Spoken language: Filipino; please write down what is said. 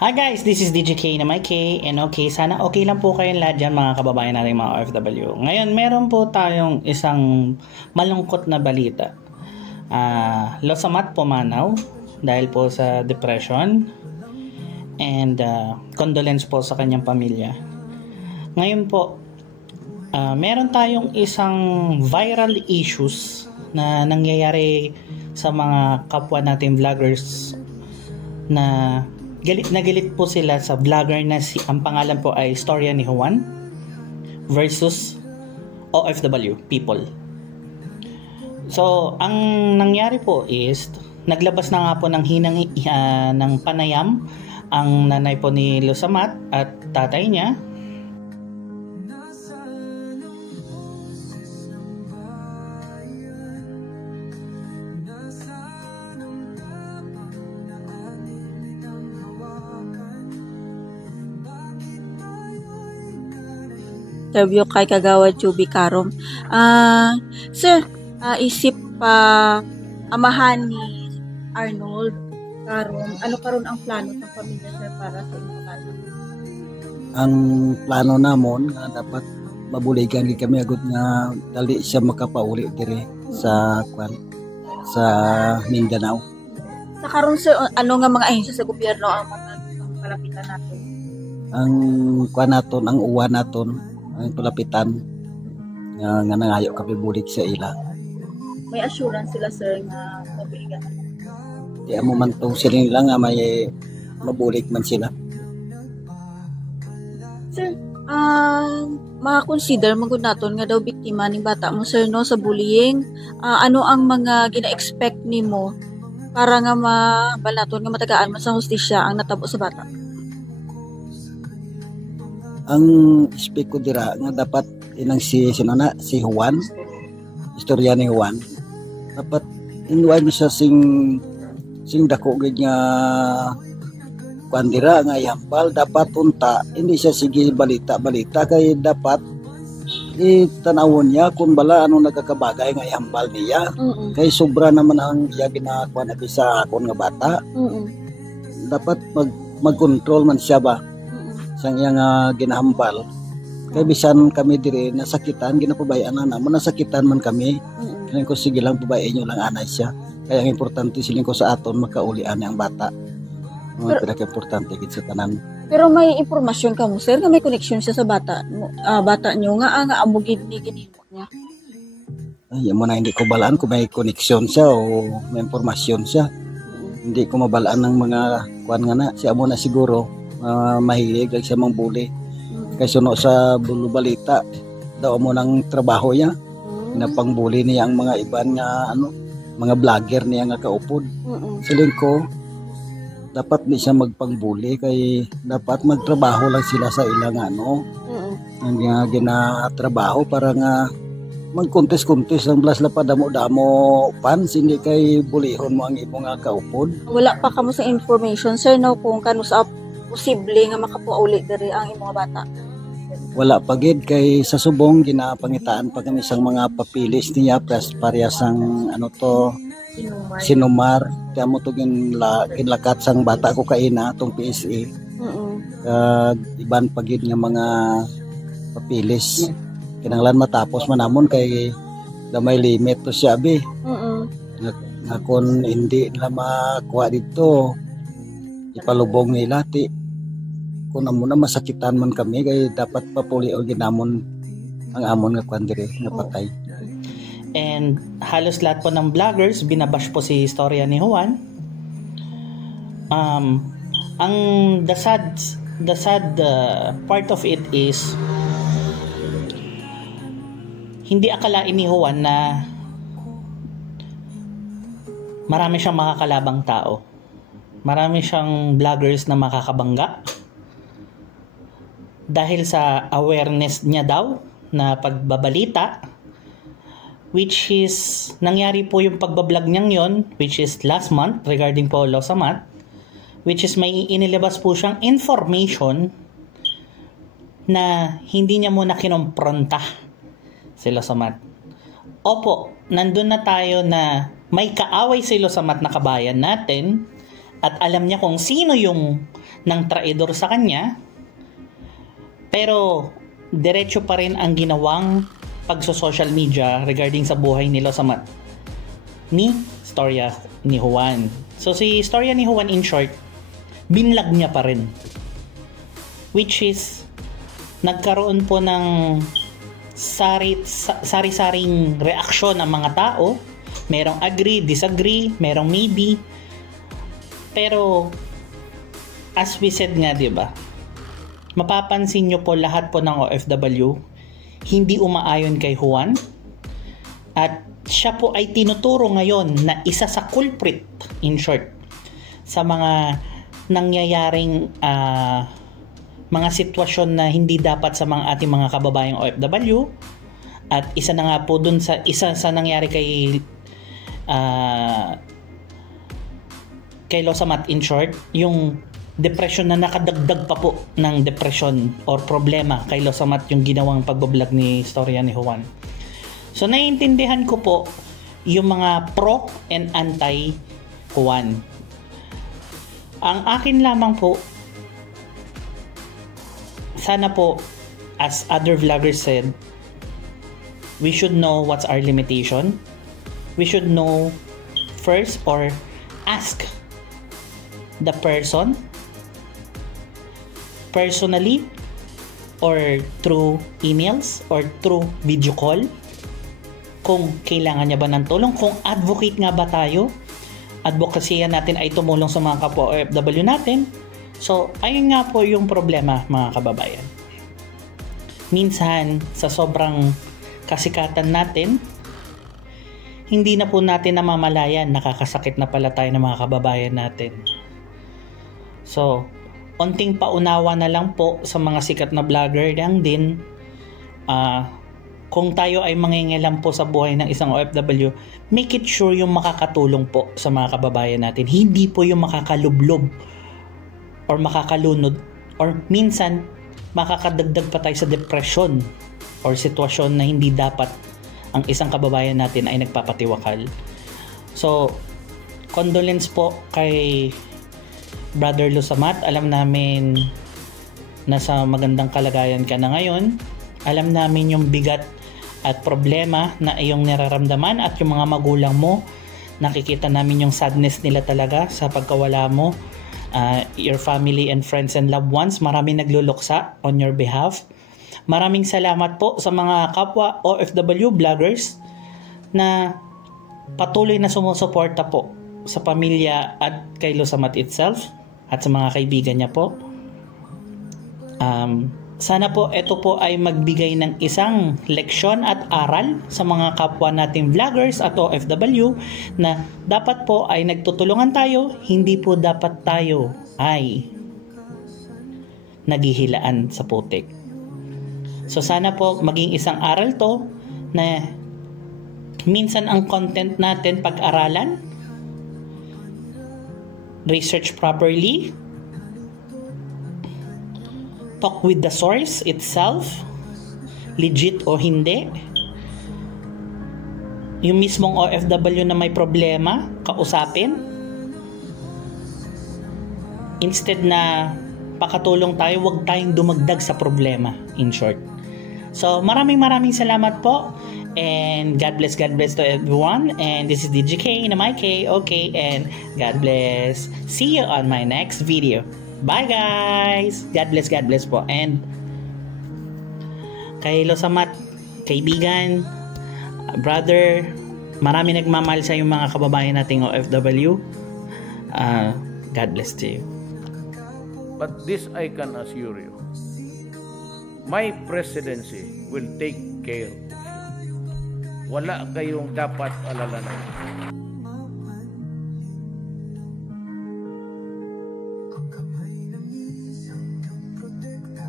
Hi guys, this is DJ K na my K and okay, sana okay lang po kayong lahat dyan mga kababayan natin mga OFW. Ngayon, meron po tayong isang malungkot na balita. Losamat pumanaw dahil po sa depression and condolence po sa kanyang pamilya. Ngayon po, meron tayong isang viral issues na nangyayari sa mga kapwa natin vloggers na galit po sila sa vlogger na ang pangalan po ay Storya ni Juan versus OFW people. So, ang nangyari po is naglabas na nga po ng ng panayam ang nanay po ni Losamat at tatay niya. Interview kay Kagawad Juby Karom. Sir, isip pa amahan ni Arnold Karom, ano karon ang plano ng pamilya sir para sa inyong bata? Ang plano namon nga dapat mabuligan kami agud nga dali siya makapauli dire sa Mindanao. Sa karon sir, ano nga mga ahensya sa gobyerno ang mga palapitan natin? Ang naton, ang uwan naton, ang palapitan nga nangayo kami bulik sa ila. May assurance sila sir nga mabuligan. Di mo man tong sila nga may mabulik man sila. Sir, ma-consider magud naton nga daw biktima ning bata mo sir no sa bullying. Ano ang mga gina-expect nimo para nga mabalaton nga matagaan man sa hustisya ang natabo sa bata? Ang speak ko dira nga dapat inang si Juan, istorya ni Juan, dapat inuway mo siya sing dako gid nga kuandira nga yampal dapat unta hindi siya sige balita kay dapat itanawon niya kung bala ano nagkakabagay nga yampal niya. Kay sobra naman ang iya ginakuha na sa akon nga bata. Dapat mag-control man siya ba sang iya nga ginahambal. Kay bisan kami dire nasakitan ginapabayaan na naman nasakitan man kami. Kaya ko sige lang pabayin nyo lang anay siya. Kaya ang importante siling ko sa aton makaulian ang bata. Mga pinaka-importante gid sa tanan. Pero may impormasyon ka mo sir nga may connection siya sa bata nyo nga amugid ni ginimo niya. Ay mo na hindi ko balaan kung may connection siya o may impormasyon siya. Hindi ko mabalaan ng mga kuan nga na siya mo na siguro mahilig lang siya mangbuli. Kay suno sa balita daw mo ng trabaho niya na pangbuli niya ang mga iban nga mga vlogger niya nga kaupod. Siling ko dapat di siya magpangbuli kay dapat magtrabaho lang sila sa ilang ang ginatrabaho para nga mag-contest ang blas la pa damo fans hindi kay bulihon mo ang imo nga kaupod. Wala pa kamo sa information sir no kung kano sa posible nga makapuuli diri ang imong bata. Wala pa gid kay sa subong ginapangitaan pa kami sang mga papilis niya parehas ang sinumar kaya mo to ginlakat sang bata ko kaina tong PSA. Iban pa gid nga mga papilis. Kinahanglan matapos man namon kay may limit to siya bi. Nga kon hindi nila makuha dito ipalubong nila kung amo na masakitan man kami kay dapat papuli o ginamon ang amon nga kwandire nga patay. And halos lahat po ng vloggers binabash po si Storya ni Juan. Ang the sad part of it is hindi akalain ni Juan na marami siyang makakalabang tao. Marami siyang vloggers na makakabangga dahil sa awareness niya daw na pagbabalita, which is nangyari po yung pagbablog niyang yon, which is last month regarding po Losamat, which is may inilabas po siyang information na hindi niya muna kinompronta si Losamat. Opo, nandun na tayo na may kaaway si Losamat na kabayan natin at alam niya kung sino yung ng traidor sa kanya, pero diretso pa rin ang ginawang pagso-social media regarding sa buhay ni Losamat ni Storya ni Juan. So si Storya ni Juan, in short, binlag niya pa rin, which is nagkaroon po ng sari-saring reaksyon ng mga tao. Merong agree, disagree, merong maybe. Pero as we said nga, 'di ba? Mapapansin nyo po lahat po ng OFW hindi umaayon kay Juan, at siya po ay tinuturo ngayon na isa sa culprit, in short, sa mga nangyayaring mga sitwasyon na hindi dapat sa mga ating mga kababayang OFW. At isa na nga po dun sa nangyari kay Losamat, in short, yung depression na nakadagdag pa po ng depression or problema kay Losamat yung ginawang pagbablog ni Storya ni Juan. So naiintindihan ko po yung mga pro and anti Juan. Ang akin lamang po, sana po, as other vloggers said, we should know what's our limitation. We should know first, or ask the person personally or through emails or through video call kung kailangan niya ba ng tulong. Kung advocate nga ba tayo, advocacy natin ay tumulong sa mga kapwa OFW natin. So ayun nga po yung problema, mga kababayan. Minsan sa sobrang kasikatan natin, hindi na po natin namamalayan, nakakasakit na pala tayo ng mga kababayan natin. So onting paunawa na lang po sa mga sikat na vlogger lang din. Kung tayo ay mangingialam po sa buhay ng isang OFW, make it sure yung makakatulong po sa mga kababayan natin. Hindi po yung makakalublob or makakalunod, or minsan makakadagdag pa tayo sa depression or sitwasyon na hindi dapat ang isang kababayan natin ay nagpapatiwakal. So condolence po kay Brother Losamat. Alam namin nasa magandang kalagayan ka na ngayon. Alam namin yung bigat at problema na iyong nararamdaman, at yung mga magulang mo, nakikita namin yung sadness nila talaga sa pagkawala mo. Your family and friends and loved ones, maraming nagluluksa on your behalf. Maraming salamat po sa mga kapwa OFW vloggers na patuloy na sumusuporta po sa pamilya at kay Losamat itself at sa mga kaibigan niya po. Sana po ito po ay magbigay ng isang leksyon at aral sa mga kapwa nating vloggers at OFW na dapat po ay nagtutulungan tayo, hindi po dapat tayo ay naghihilaan sa putik. So sana po maging isang aral to na minsan ang content natin pag-aralan, research properly, talk with the source itself, legit o hindi. Yung mismong OFW na may problema, kausapin. Instead na pakatulong tayo, wag tayong dumagdag sa problema, in short. So maraming salamat po. And God bless to everyone. And this is DJK na my K. Okay, and God bless. See you on my next video. Bye guys. God bless po. And kay Losamat, kaibigan, brother, marami nagmamahal sa yung mga kababayan nating OFW. God bless to you. But this I can assure you, my presidency will take care of you. Wala kayong dapat alalahanin.